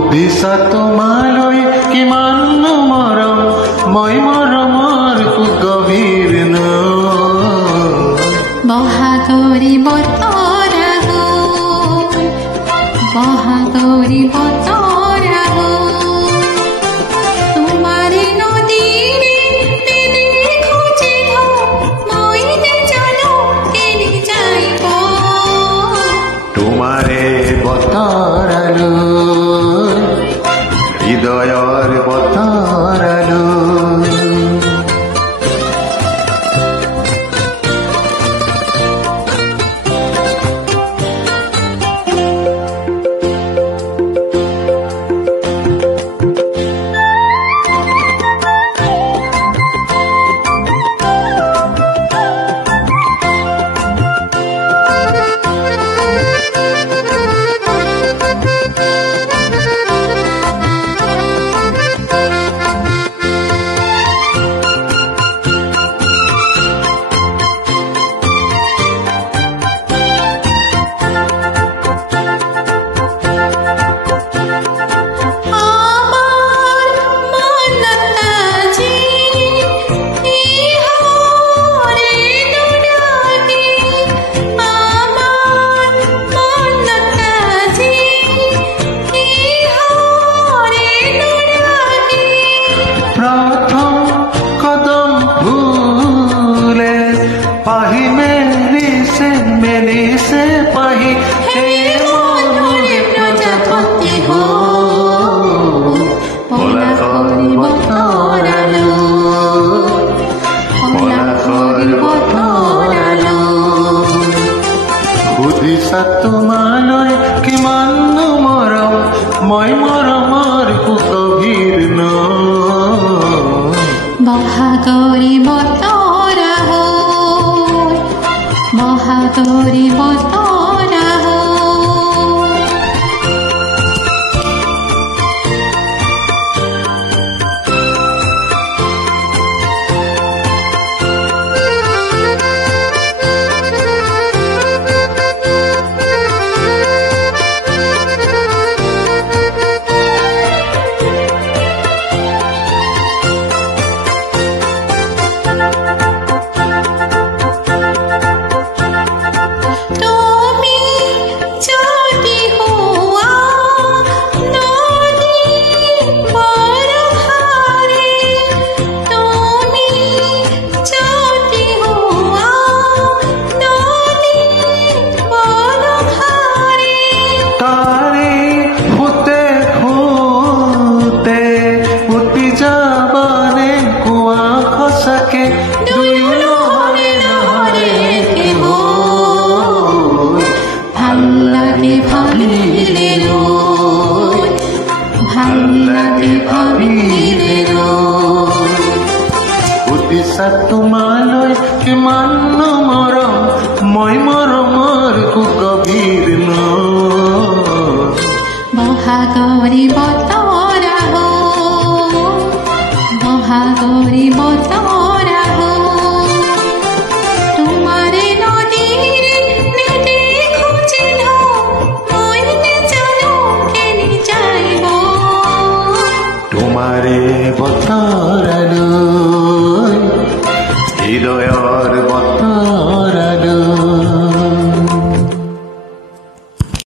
সুধিছা তোমালৈ কিমান মৰম মই মৰমৰ গভীৰ বহাগৰি বতৰ বহাগৰি বতৰ তোমাৰে নদীৰে খুঁজে মই জানো কেনি যাইব তোমাৰে বতৰালৈ হৃদয়ৰ বতৰালৈ प्रथम कदम भूले पाही मेली से पाही प्रजापति हो पलाखर बतरालो সুধিছা তোমালৈ কিমান মৰম মই মৰমৰ গভীৰ বহাগৰি বতৰ বহাগৰি বতৰ সুধিছা তোমালৈ কিমান মৰম মই মৰমৰ গভীৰ বহাগৰি বতৰ বহাগৰি বতৰ তোমাৰে নদীৰে খুঁজে মই জানো কেনি যাইব তোমাৰে বতৰালৈ হৃদয়